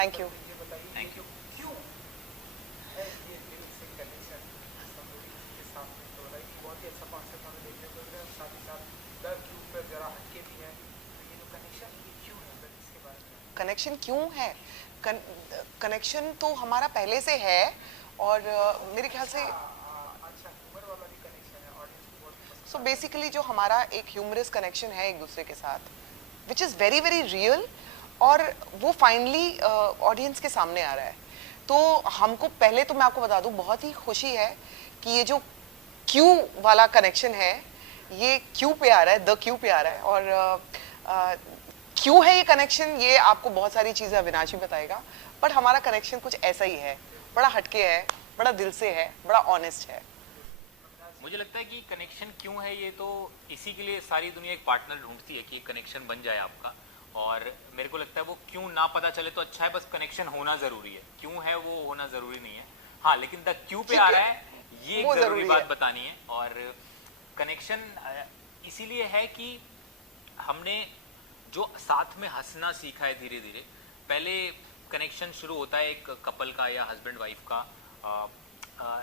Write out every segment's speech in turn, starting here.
Thank you. Thank you. क्यों है ये दिल से कनेक्शन समूरी के साथ में हो रहा है? बहुत ही अच्छा कॉन्सेप्ट हमें देखने को मिल रहा है, साथ ही साथ द क्यू पर जरा हटके भी है, तो ये जो कनेक्शन ये क्यों है सर, इसके बारे में? कनेक्शन क्यों है? कनेक्शन तो हमारा पहले से है और मेरे ख्याल से अच्छा ह्यूमर वाला भी कनेक्शन है, ऑडियंस को बहुत पसंद। सो बेसिकली जो हमारा एक ह्यूमरस कनेक्शन है एक दूसरे के साथ which is very very real, और वो फाइनली ऑडियंस के सामने आ रहा है। तो हमको पहले तो मैं आपको बता दूं, बहुत ही खुशी है कि ये जो क्यू वाला कनेक्शन है ये क्यू पे आ रहा है, द क्यू पे आ रहा है। और क्यों है ये कनेक्शन, ये आपको बहुत सारी चीज़ें अविनाश भी बताएगा, बट हमारा कनेक्शन कुछ ऐसा ही है, बड़ा हटके है, बड़ा दिल से है, बड़ा ऑनेस्ट है। मुझे लगता है कि कनेक्शन क्यों है, ये तो इसी के लिए सारी दुनिया एक पार्टनर ढूंढती है कि एक कनेक्शन बन जाए आपका। और मेरे को लगता है वो क्यों ना पता चले तो अच्छा है, बस कनेक्शन होना जरूरी है। क्यों है वो होना जरूरी नहीं है। हाँ, लेकिन द क्यों पे आ रहा है ये एक जरूरी बात बतानी है। और कनेक्शन इसीलिए है कि हमने जो साथ में हंसना सीखा है धीरे धीरे। पहले कनेक्शन शुरू होता है एक कपल का या हस्बैंड वाइफ का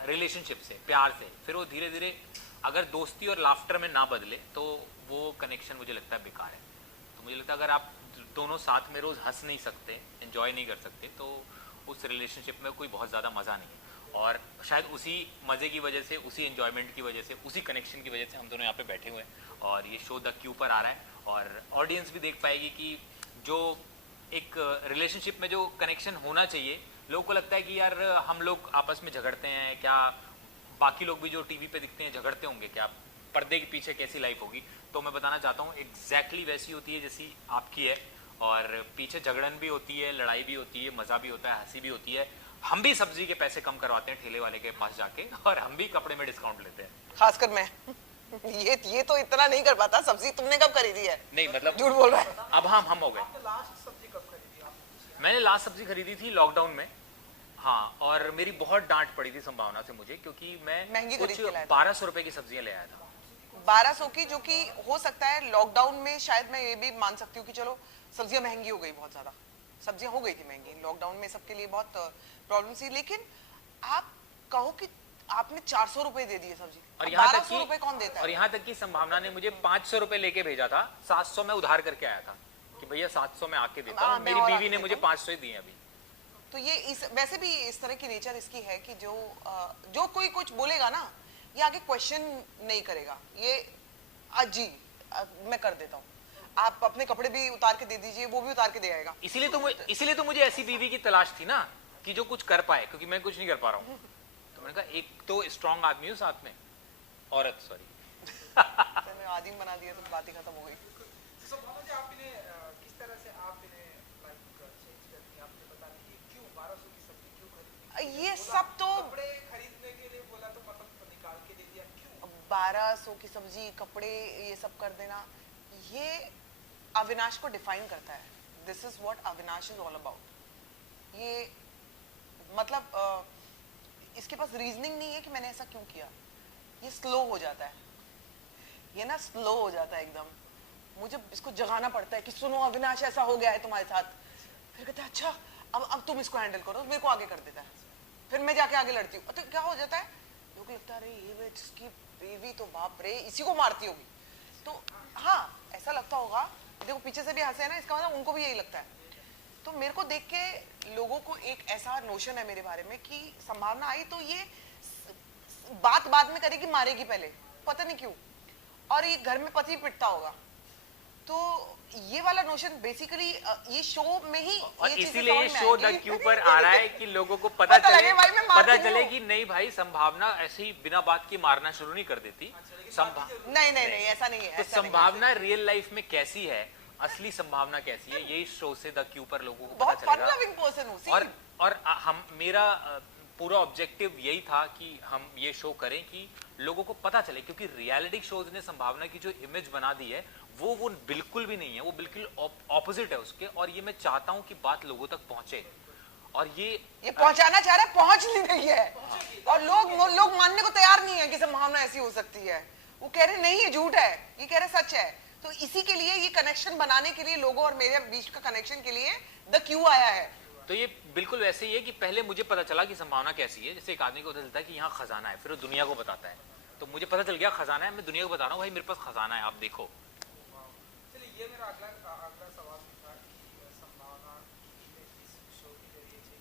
रिलेशनशिप से, प्यार से, फिर वो धीरे धीरे अगर दोस्ती और लाफ्टर में ना बदले तो वो कनेक्शन मुझे लगता है बेकार है। तो मुझे लगता है अगर आप दोनों साथ में रोज हंस नहीं सकते, एंजॉय नहीं कर सकते, तो उस रिलेशनशिप में कोई बहुत ज़्यादा मज़ा नहीं है। और शायद उसी मज़े की वजह से, उसी एंजॉयमेंट की वजह से, उसी कनेक्शन की वजह से हम दोनों यहाँ पे बैठे हुए हैं और ये शो द क्यू पर आ रहा है। और ऑडियंस भी देख पाएगी कि जो एक रिलेशनशिप में जो कनेक्शन होना चाहिए, लोगों को लगता है कि यार हम लोग आपस में झगड़ते हैं क्या, बाकी लोग भी जो टीवी पे दिखते हैं झगड़ते होंगे क्या, पर्दे के पीछे कैसी लाइफ होगी। तो मैं बताना चाहता हूँ एग्जैक्टली वैसी होती है जैसी आपकी है। और पीछे झगड़न भी होती है, लड़ाई भी होती है, मज़ा भी होता है, हंसी भी होती है। हम भी सब्जी के पैसे कम करवाते हैं ठेले वाले के पास जाके, और हम भी कपड़े में डिस्काउंट लेते हैं, खासकर मैं। ये तो इतना नहीं कर पाता। सब्जी तुमने कब खरीदी है? नहीं मतलब झूठ बोल रहा है। अब हम हो गए। लास्ट सब्जी कब खरीदी आपने? मैंने लास्ट सब्जी खरीदी थी लॉकडाउन में। हाँ, और मेरी बहुत डांट पड़ी थी संभावना से मुझे, क्योंकि मैं महंगी कुछ खरीद के लाया था। 1200 रुपए की सब्जियां ले आया था। 1200 की, जो कि हो सकता है लॉकडाउन में, शायद मैं ये भी मान सकती हूँ कि चलो सब्जियां महंगी हो गई, बहुत ज्यादा सब्जियां हो गई थी महंगी लॉकडाउन में, सबके लिए बहुत प्रॉब्लम थी। लेकिन आप कहो कि आपने 400 रुपए दे दिए सब्जी, और यहाँ तक 1200 रुपए कौन देता है? और यहाँ तक कि संभावना ने मुझे 500 रुपए लेके भेजा था, 700 में उधार करके आया था कि भैया 700 में आके देता हूँ। मेरी बीवी ने मुझे 500 ही दिए अभी। तो ये वैसे भी इस तरह की नेचर इसकी है कि जो कोई कुछ बोलेगा ना, ये आगे क्वेश्चन नहीं करेगा, ये अजी मैं कर देता हूँ, आप अपने कपड़े भी उतार के दे दीजिए, वो भी उतार के दे आएगा। इसीलिए तो मुझे ऐसी बीवी की तलाश थी ना, कि जो कुछ कर पाए, क्योंकि मैं कुछ नहीं कर पा रहा हूँ। तो मैंने कहा एक तो स्ट्रॉन्ग आदमी हो साथ में, औरत, सॉरी। आदमी बना दिया तो बात ही खत्म हो गई। So, भानु जी, आप इन्हें किस तरह से आप इन्हें लाइक चेंज करती हैं? आपने बता दी कि क्यों 1200 की सब्जी क्यों खरीदी? ये सब तो कपड़े खरीदने के लिए बोला तो मतलब निकाल के दे दिया, क्यों? 1200 की सब्जी, कपड़े, ये सब कर देना, ये अविनाश को डिफाइन करता है। This is what Avinash is all about. ये मतलब इसके पास रीजनिंग नहीं है कि मैंने ऐसा क्यों किया। ये स्लो हो जाता है, ये ना स्लो हो जाता है एकदम। मुझे इसको जगाना पड़ता है कि सुनो अविनाश ऐसा हो गया है तुम्हारे साथ, फिर कहता है अच्छा अब तुम इसको हैंडल करो, मेरे को आगे कर देता है, फिर मैं जाके आगे लड़ती हूँ। तो क्या हो जाता है, लोगों को लगता है अरे ये इसकी बीवी तो बाप रे इसी को मारती होगी। तो हाँ, ऐसा लगता होगा, देखो पीछे से भी हंसे है ना, इसका मतलब उनको भी यही लगता है। तो मेरे को देख के लोगों को एक ऐसा नोशन है मेरे बारे में कि संभावना आई तो ये बात बाद में करेगी, मारेगी पहले, पता नहीं क्यों, और ये घर में पति पिटता होगा। तो ये वाला नोशन बेसिकली ये शो में ही, और इसीलिए ये शो द क्यू पर आ रहा है कि लोगों को पता चले कि नहीं भाई, संभावना ऐसे ही बिना बात के मारना शुरू नहीं कर देती। नहीं ऐसा नहीं है। तो संभावना रियल लाइफ में कैसी है, असली संभावना कैसी है, यही शो से द क्यू पर लोगों को पता बहुत फन चलेगा। लविंग पर्सन हूं। और हम, मेरा पूरा ऑब्जेक्टिव यही था कि हम ये शो करें कि लोगों को पता चले, क्योंकि रियलिटी शोज ने संभावना की जो इमेज बना दी है वो बिल्कुल भी नहीं है, वो बिल्कुल ऑपोजिट है उसके। और ये मैं चाहता हूं कि बात लोगों तक पहुंचे, और ये पहुंचाना चाह रहा है, पहुंच नहीं रही है, और लोग मानने को तैयार नहीं है कि संभावना ऐसी हो सकती है। वो कह रहे नहीं ये झूठ है, ये कह रहे सच है। तो इसी के लिए, ये कनेक्शन बनाने के लिए, लोगों और मेरे बीच का कनेक्शन के लिए द क्यू आया है। तो ये बिल्कुल वैसे ही है कि पहले मुझे पता चला कि संभावना कैसी है, जैसे एक आदमी को पता चलता है कि यहाँ खजाना है, फिर वो दुनिया को बताता है, तो मुझे पता चल गया खजाना है, मैं दुनिया को बता रहा हूँ भाई मेरे पास खजाना है, आप देखो। चलिए ये मेरा अगला सवाल था कि संभावना इस शो के जरिए से,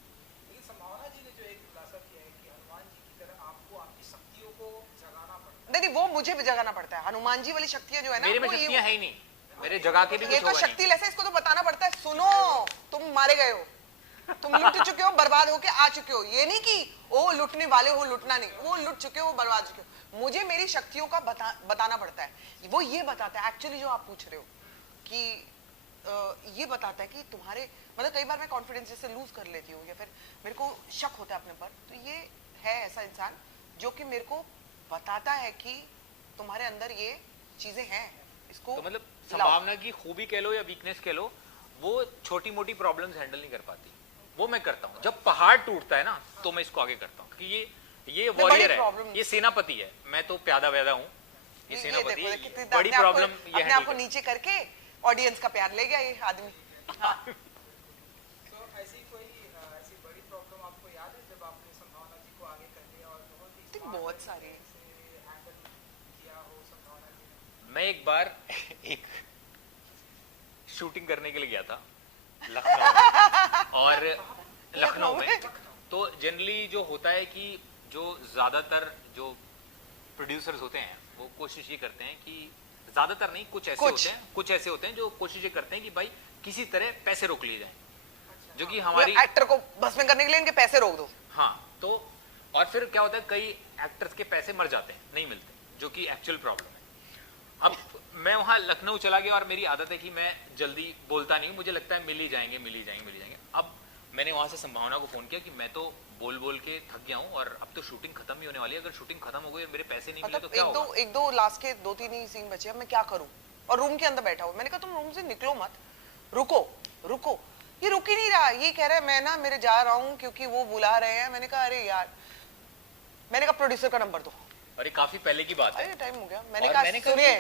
लेकिन संभावना जी ने जो एक खुलासा किया है कि हनुमान जी की तरह आपको आपकी शक्तियों को जगाना पड़ता है। नहीं, वो मुझे भी जगाना पड़ता है। हनुमान जी वाली शक्तियां जो है ना, मेरे में वो शक्तियां है ही नहीं, मेरे जगह के भी ये कुछ तो होगा नहीं। शक्ति लेसे, इसको तो बताना पड़ता है, सुनो तुम मारे गए हो, तुम लुट चुके हो, बर्बाद होके आ चुके हो। ये नहीं कि ओ लुटने वाले हो, लुटना नहीं, वो लुट चुके हो, वो बर्बाद चुके हो। मुझे मेरी शक्तियों का बताना पड़ता है। वो ये बताता है एक्चुअली जो आप पूछ रहे हो कि ये बताता है कि तुम्हारे मतलब कई बार मैं कॉन्फिडेंस जैसे लूज कर लेती हूँ या फिर मेरे को शक होता है अपने पर, तो ये है ऐसा इंसान जो कि मेरे को बताता है कि तुम्हारे अंदर ये चीजें हैं, इसको तो मतलब संभावना की खूबी कह लो या वीकनेस कह लो, वो छोटी मोटी प्रॉब्लम्स हैंडल नहीं कर पाती, वो मैं करता हूँ। जब पहाड़ टूटता है ना तो मैं इसको आगे करता हूँ, क्योंकि ये वॉरियर है, ये सेनापति है, मैं तो प्यादा व्यादा हूँ, ये सेनापति है। बड़ी प्रॉब्लम ये अपने आप को नीचे करके ऑडियंस का प्यार ले गया ये आदमी। हाँ। तो ऐसी बड़ी प्रॉब्लम आपको याद है जब आपने संभावना जी को आगे कर लिया और बहुत सारी हैंडल किया हो संभावना जी ने? मैं एक बार एक शूटिंग करने के लिए गया था लखनऊ में, और लखनऊ में तो जनरली जो होता है कि जो ज्यादातर जो प्रोड्यूसर्स होते हैं वो कोशिश ये करते हैं कि ज्यादातर नहीं, कुछ ऐसे होते हैं जो कोशिश ये करते हैं कि भाई किसी तरह पैसे रोक लिए जाएं, जो कि हमारी एक्टर को भस्म करने के लिए इनके पैसे रोक दो। हाँ, तो और फिर क्या होता है कई एक्टर्स के पैसे मर जाते हैं, नहीं मिलते, जो कि एक्चुअल प्रॉब्लम है। अब मैं वहां लखनऊ चला गया और मेरी आदत है कि मैं जल्दी बोलता नहीं, मुझे लगता है मिल ही जाएंगे। अब मैंने वहां से संभावना को फोन किया कि मैं तो बोल बोल के थक गया हूँ और अब तो शूटिंग खत्म ही होने वाली है, अगर शूटिंग खत्म हो गई और मेरे पैसे नहीं मिले तो क्या होगा? एक दो लास्ट के 2-3 ही सीन बचे, अब मैं क्या करूं? और रूम के अंदर बैठा हूं। मैंने कहा तुम रूम से निकलो मत, रुको। ये रुक ही नहीं रहा, ये कह रहा है मैं ना मेरे जा रहा हूँ क्योंकि वो बुला रहे हैं। मैंने कहा अरे यार, मैंने कहा प्रोड्यूसर का नंबर दो। अरे काफी पहले की बात है, अरे टाइम हो गया। मैंने कहा सुनिए,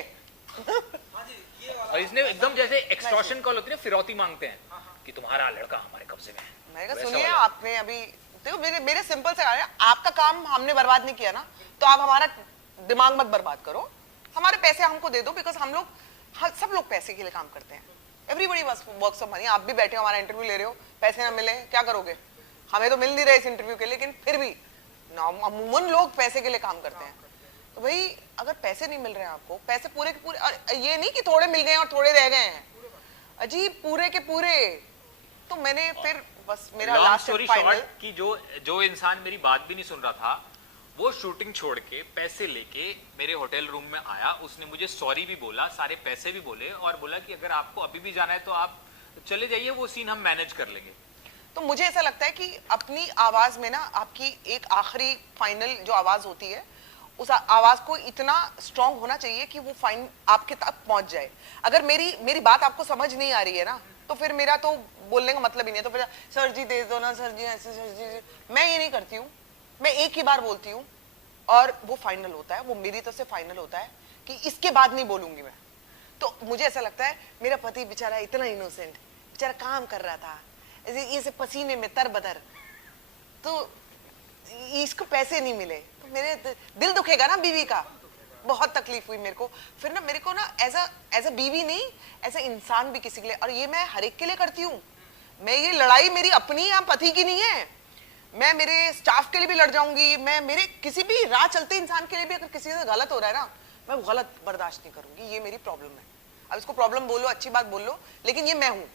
और इसने एकदम जैसे एक्सटॉर्शन कॉल होती है, फिरौती मांगते हैं कि तुम्हारा लड़का हमारे कब्जे में है। मैंने कहा सुनिए, आपने अभी देखो मेरे सिंपल से आपका काम हमने बर्बाद नहीं किया ना, तो आप हमारा दिमाग मत बर्बाद करो, हमारे पैसे हमको दे दो, बिकॉज हम लोग सब लोग पैसे के लिए काम करते हैं। Everybody works for money. आप भी बैठे हो, हमारा इंटरव्यू ले रहे हो, पैसे ना मिले क्या करोगे? हमें तो मिल नहीं रहे इस इंटरव्यू के लिए, लेकिन फिर भी अमूमन लोग पैसे के लिए काम करते हैं। तो भाई अगर पैसे नहीं मिल रहे हैं आपको, पैसे पूरे के पूरे, ये नहीं कि थोड़े मिल गए और थोड़े रह गए हैं, अजीब पूरे के पूरे। तो मैंने फिर बस मेरा लास्ट एंड फाइनल कि जो इंसान मेरी बात भी नहीं सुन रहा था, वो शूटिंग छोड़ के पैसे लेके मेरे होटल रूम में आया, उसने मुझे सॉरी भी बोला, सारे पैसे भी बोले और बोला कि अगर आपको अभी भी जाना है तो आप चले जाइए, वो सीन हम मैनेज कर लेंगे। तो मुझे ऐसा लगता है कि अपनी आवाज में ना, आपकी एक आखिरी फाइनल जो आवाज होती है, उस आवाज को इतना स्ट्रांग होना चाहिए कि वो फाइन आपके तक पहुंच जाए। अगर मेरी बात आपको समझ नहीं आ रही है ना, तो फिर मेरा तो बोलने का मतलब ही नहीं है। तो फिर सर जी दे दो ना, सर जी ऐसे, सर जी मैं ये नहीं करती हूँ। मैं एक ही बार बोलती हूँ और वो फाइनल होता है, वो मेरी तरफ से फाइनल होता है कि इसके बाद नहीं बोलूंगी मैं। तो मुझे ऐसा लगता है मेरा पति बेचारा इतना इनोसेंट, बेचारा काम कर रहा था ऐसे पसीने में तरबतर, तो इसको पैसे नहीं मिले तो मेरे दिल दुखेगा ना बीवी का। बहुत तकलीफ हुई मेरे को। फिर ना मेरे को ना एज अ बीवी नहीं, एज अ इंसान भी किसी के लिए, और ये मैं हर एक के लिए करती हूँ। मैं ये लड़ाई मेरी अपनी या पति की नहीं है, मैं मेरे स्टाफ के लिए भी लड़ जाऊंगी। मैं मेरे किसी भी राह चलते इंसान के लिए भी अगर किसी से गलत हो रहा है ना, मैं गलत बर्दाश्त नहीं करूंगी। ये मेरी प्रॉब्लम है। अब इसको प्रॉब्लम बोलो, अच्छी बात बोलो, लेकिन ये मैं हूँ,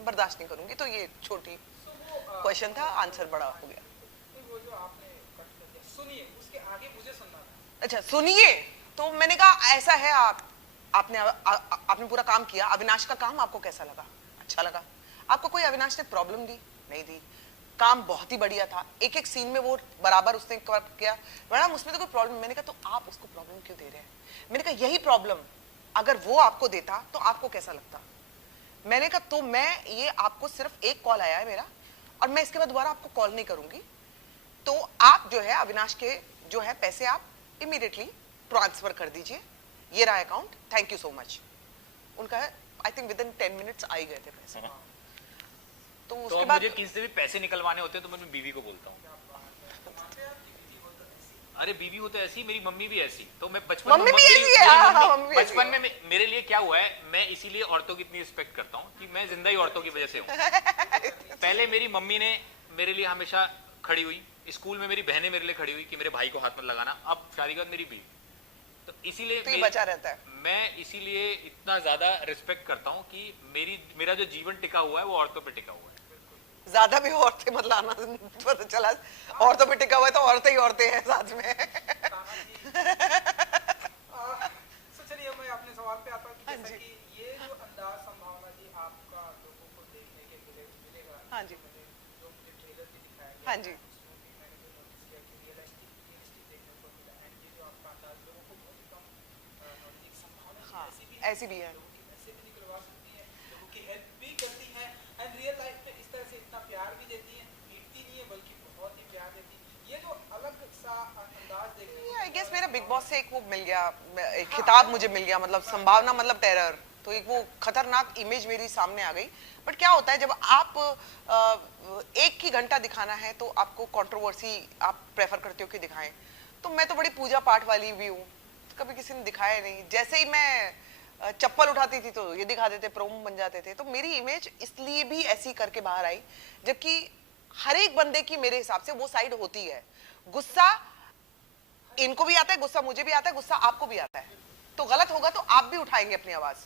बर्दाश्त नहीं करूंगी। तो ये छोटी क्वेश्चन था, आंसर बड़ा हो गया। वो जो आपने कट कर दिया, सुनिए, उसके आगे मुझे सुनना था। अच्छा सुनिए, तो मैंने कहा ऐसा है, आपने पूरा काम किया। अविनाश का काम आपको कैसा लगा? अच्छा लगा। आपको कोई अविनाश ने प्रॉब्लम दी? नहीं दी। काम बहुत ही बढ़िया था, एक एक सीन में वो बराबर उसने किया। मैडम उसमें तो कोई प्रॉब्लम। मैंने कहा तो आप उसको प्रॉब्लम क्यों दे रहे हैं? मैंने कहा यही प्रॉब्लम अगर वो आपको देता तो आपको कैसा लगता? मैंने कहा तो मैं ये आपको सिर्फ एक कॉल आया है मेरा, और मैं इसके बाद दोबारा आपको कॉल नहीं करूंगी। तो आप जो है अविनाश के जो है पैसे आप इमीडिएटली ट्रांसफर कर दीजिए, ये रहा account, thank you so much. उनका I think within 10 minutes आ ही गए थे पैसे। तो तो उसके अब बाद मुझे किसी से भी पैसे निकलवाने होते हैं तो मैं अपनी बीवी को बोलता हूँ। अरे बीवी हो तो ऐसी, मेरी मम्मी भी ऐसी। तो मैं बचपन में मम्मी भी मेरी- ऐसी है, मेरी हाँ, मम्मी- मम्मी भी ऐसी बचपन है। में मेरे लिए क्या हुआ है, मैं इसीलिए औरतों की इतनी रिस्पेक्ट करता हूँ कि मैं जिंदा ही औरतों की वजह से हूँ। पहले मेरी मम्मी ने मेरे लिए हमेशा खड़ी हुई, स्कूल में मेरी बहनें मेरे लिए खड़ी हुई कि मेरे भाई को हाथ मत लगाना, अब शादी के बाद मेरी बीवी। तो इसीलिए तो ये बचा रहता है। मैं इसीलिए इतना ज्यादा रिस्पेक्ट करता हूँ कि मेरा जो जीवन टिका हुआ है वो औरतों पे टिका हुआ है। ज्यादा भी औरतें मत लाना, पता चला औरतों पे टिका हुआ है तो औरतें ही औरतें हैं साथ में। तो चलिए मैं अपने सवाल पे आता हूँ कि हाँ जैसा जी। कि ये जो अंदाज संभावना जी आपका लोगों को देखने के मिलेगा। हाँ जी। जो मुझे ट्रेलर भी दिखाया गया हाँ जी। उसमें भी मैंने जो नोटिस किया कि रियलिस्टिक देखने को मिला। एंड ये जो आपका अंदाज लोगों को बहुत ही कम एक संभावना हाँ, ऐसी भी है। लोगों की पैसे भी निकलवा सकती है, लोगों की हेल्प भी करती है, एंड रियल लाइफ में इस तरह से इतना प्यार भी देती है, पीटती नहीं है बल्कि बहुत ही प्यार देती है। ये जो अलग सा अंदाज देखने को आई गेस मेरा बिग बॉस से एक वो मिल गया, एक खिताब मुझे मिल गया, मतलब संभावना मतलब टेरर, तो एक वो खतरनाक इमेज मेरी सामने आ गई। बट क्या होता है जब आप एक ही घंटा दिखाना है तो आपको कंट्रोवर्सी आप प्रेफर करते हो कि दिखाएं। तो मैं तो बड़ी पूजा पाठ वाली भी हूँ, कभी किसी ने दिखाया नहीं। जैसे ही मैं चप्पल उठाती थी तो ये दिखा देते, प्रोमो बन जाते थे। तो मेरी इमेज इसलिए भी ऐसी करके बाहर आई, जबकि हर एक बंदे की मेरे हिसाब से वो साइड होती है। गुस्सा इनको भी आता है, गुस्सा मुझे भी आता है, गुस्सा आपको भी आता है। तो गलत होगा तो आप भी उठाएंगे अपनी आवाज।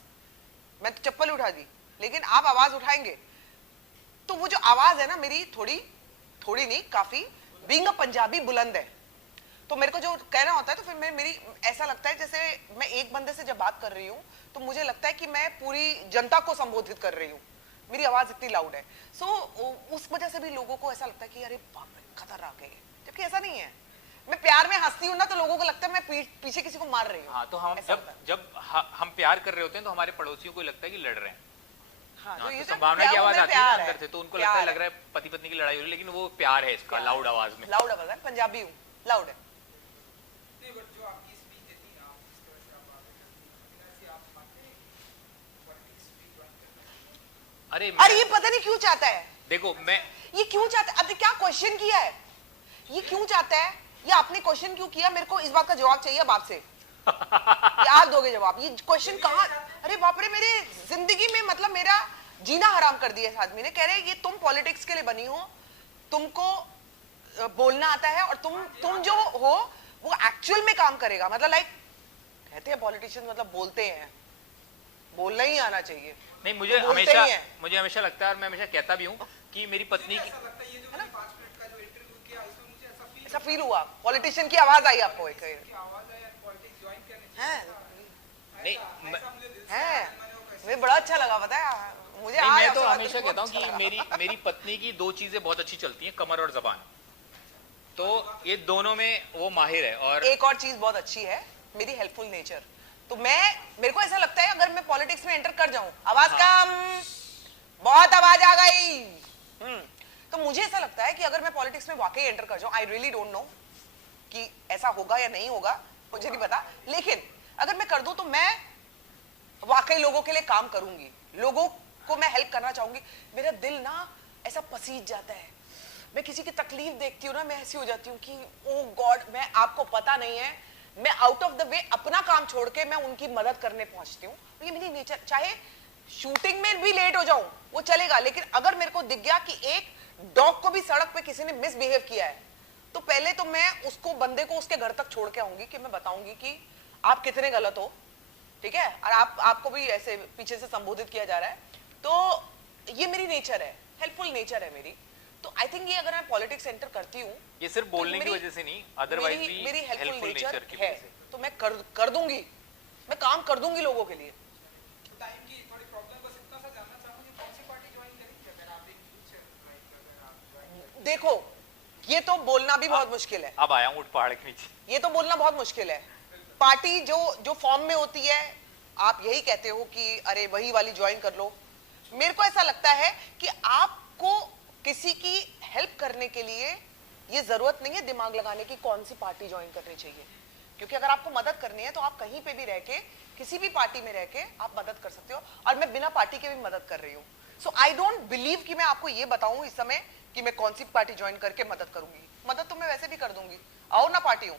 मैं तो चप्पल उठा दी, लेकिन आप आवाज उठाएंगे। तो वो जो आवाज है ना मेरी, थोड़ी नहीं, काफी बीइंग अ पंजाबी बुलंद है। तो मेरे को जो कहना होता है तो फिर मेरी ऐसा लगता है जैसे मैं एक बंदे से जब बात कर रही हूँ तो मुझे लगता है कि मैं पूरी जनता को संबोधित कर रही हूँ, मेरी आवाज इतनी लाउड है। सो उस वजह से भी लोगों को ऐसा लगता है कि अरे बाप रे खतरनाक है, जबकि ऐसा नहीं है। मैं प्यार में हंसती हूँ ना तो लोगों को लगता है मैं पीछे किसी को मार रही हूँ। हाँ, तो हम ऐसा होता है। जब हम प्यार कर रहे होते हैं तो हमारे पड़ोसियों को लगता है कि लड़ रहे हैं। हाँ, हाँ, ये तो जो संभावना की प्यार आवाज में आती है ना प्यार अंदर से, तो उनको प्यार लगता है है। लग रहा है पति पत्नी की लड़ाई हो रही है, लेकिन वो प्यार है इसका, लाउड आवाज में। लाउड आवाज है, पंजाबी हूँ, लाउड है। नहीं, बट जो आपकी स्पीच देती ना, जिस तरह से आप बातें करती हैं, बिना से आप मानते हैं पॉलिटिक्स भी ज्वाइन करना चाहिए। अरे अरे ये पता नहीं क्यों चाहता है, देखो मैं ये क्यों चाहता है? अभी क्या क्वेश्चन किया है, ये क्यों चाहता है, ये आपने क्वेश्चन क्यों किया? मेरे को इस बात का जवाब चाहिए अब आपसे। ये आप दोगे जवाब? ये क्वेश्चन कहाँ? अरे बाप रे, मेरे जिंदगी में मतलब मेरा जीना हराम कर दिया इस आदमी ने। कह रहे ये तुम पॉलिटिक्स के लिए बनी हो, तुमको बोलना आता है, और तुम जो हो वो एक्चुअल में काम करेगा। मतलब लाइक कहते हैं पॉलिटिशियन मतलब बोलते हैं, बोलना ही आना चाहिए। नहीं, मुझे तो बोलते ही हैं। हमेशा लगता है, और मैं हमेशा कहता भी हूँ कि मेरी पत्नी की ऐसा लगता है ये जो मैंने 5 मिनट का जो इंटरव्यू किया इसमें मुझे ऐसा फील हुआ, पॉलिटिशियन की आवाज आई आपको एक आवाज है पॉलिटिक्स ज्वाइन करने की। है? नहीं ऐसा मुझे दिल से है, मैंने वो कैसे मुझे बड़ा अच्छा लगा, पता है मुझे। नहीं, आज मैं तो आपसे बात हमेशा करके कहता हूँ बहुत कि अच्छा लगा। मेरी पत्नी की दो चीजें बहुत अच्छी चलती हैं, कमर और जबान। तो ये दोनों में वो माहिर है। और एक और चीज बहुत अच्छी है, मेरी हेल्पफुल नेचर। तो मेरे को ऐसा लगता है अगर मैं पॉलिटिक्स में एंटर कर जाऊं, आवाज कम, बहुत आवाज आ गई, तो मुझे ऐसा लगता है कि अगर मैं पॉलिटिक्स में वाकई एंटर कर जाऊं, आई रियली डोंट नो कि ऐसा होगा या नहीं होगा, मुझे नहीं पता, लेकिन अगर मैं कर दूं तो मैं वाकई लोगों के लिए काम करूंगी, लोगों को मैं हेल्प करना चाहूंगी। मेरा दिल ना ऐसा पसीज जाता है, मैं किसी की तकलीफ देखती हूँ ना, मैं ऐसी हो जाती हूँ कि ओ गॉड, मैं आपको पता नहीं है, मैं आउट ऑफ द वे अपना काम छोड़ के मैं उनकी मदद करने पहुंचती हूँ। ये मेरी नेचर, चाहे शूटिंग में भी लेट हो जाऊं वो चलेगा, लेकिन अगर मेरे को दिख गया कि एक डॉग को भी सड़क पे किसी ने मिसबिहेव किया है, तो पहले तो मैं उसको, बंदे को उसके घर तक छोड़ के आऊंगी कि मैं बताऊंगी कि आप कितने गलत हो, ठीक है, और आपको भी ऐसे पीछे से संबोधित किया जा रहा है। तो ये मेरी नेचर है, हेल्पफुल नेचर है मेरी। तो आई थिंक ये अगर मैं पॉलिटिक्स एंटर करती हूँ, ये सिर्फ बोलने की वजह से नहीं, अदरवाइज भी मेरी हेल्पफुल नेचर की है, वजह से। तो मैं कर दूंगी, मैं काम कर दूंगी लोगों के लिए। टाइम की थोड़ी प्रॉब्लम, बस इतना सा जानना चाहूंगी कौन सी पार्टी ज्वाइन करेंगे अगर आप एक यूथ से अगर आप ज्वाइन। देखो ये तो बोलना भी बहुत मुश्किल है, अब आया हूँ उठ पहाड़ के नीचे। ये तो बोलना बहुत मुश्किल है। पार्टी जो फॉर्म में होती है, आप यही कहते हो कि अरे वही वाली ज्वाइन कर लो। मेरे को ऐसा लगता है कि आपको किसी की हेल्प करने के लिए ये जरूरत नहीं है दिमाग लगाने की कौन सी पार्टी ज्वाइन करनी चाहिए, क्योंकि अगर आपको मदद करनी है तो आप कहीं पे भी रह के, किसी भी पार्टी में रह के आप मदद कर सकते हो। और मैं बिना पार्टी के भी मदद कर रही हूँ। सो आई डोंट बिलीव कि मैं आपको ये बताऊं इस समय कि मैं कौन सी पार्टी ज्वाइन करके मदद करूंगी। मदद तो मैं वैसे भी कर दूंगी, आओ ना पार्टियों,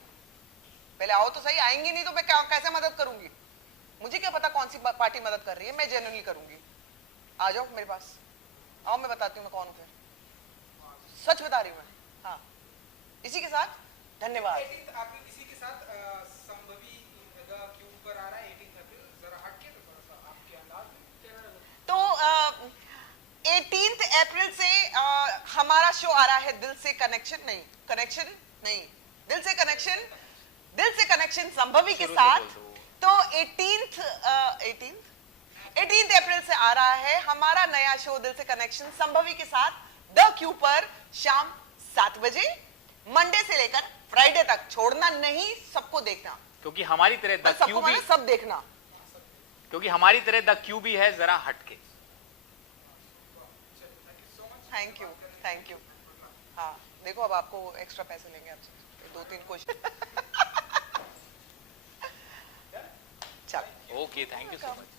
पहले आओ तो सही। आएंगी नहीं तो मैं कैसे मदद करूंगी? मुझे क्या पता कौन सी पार्टी मदद कर रही है, मैं जेन्युइनली करूंगी। आ जाओ मेरे पास, आओ मैं बताती हूँ मैं कौन हूँ फिर, सच बता रही हूँ मैं। हाँ, इसी के साथ धन्यवाद। 18th अप्रैल इसी के साथ संभवी क्यों पर आ रहा है 18th अप्रैल, जरा हटके तो थोड़ा सा आपके अंदाज में क्या लगा? तो 18 अप्रैल से हमारा शो आ रहा है दिल से कनेक्शन नहीं, कनेक्शन नहीं, दिल से कनेक्शन, दिल से कनेक्शन संभवी के साथ। तो 18 अप्रैल से आ रहा है हमारा नया शो दिल से कनेक्शन संभवी के साथ द क्यू पर शाम 7 बजे, मंडे से लेकर फ्राइडे तक। छोड़ना नहीं, सबको देखना, क्योंकि हमारी तरह द क्यू भी, सब देखना, क्योंकि हमारी तरह द क्यू भी है जरा हटके। Thank you, thank you. हाँ देखो, अब आपको एक्स्ट्रा पैसे लेंगे आपसे 2-3 क्वेश्चन। चल, okay, thank you so much.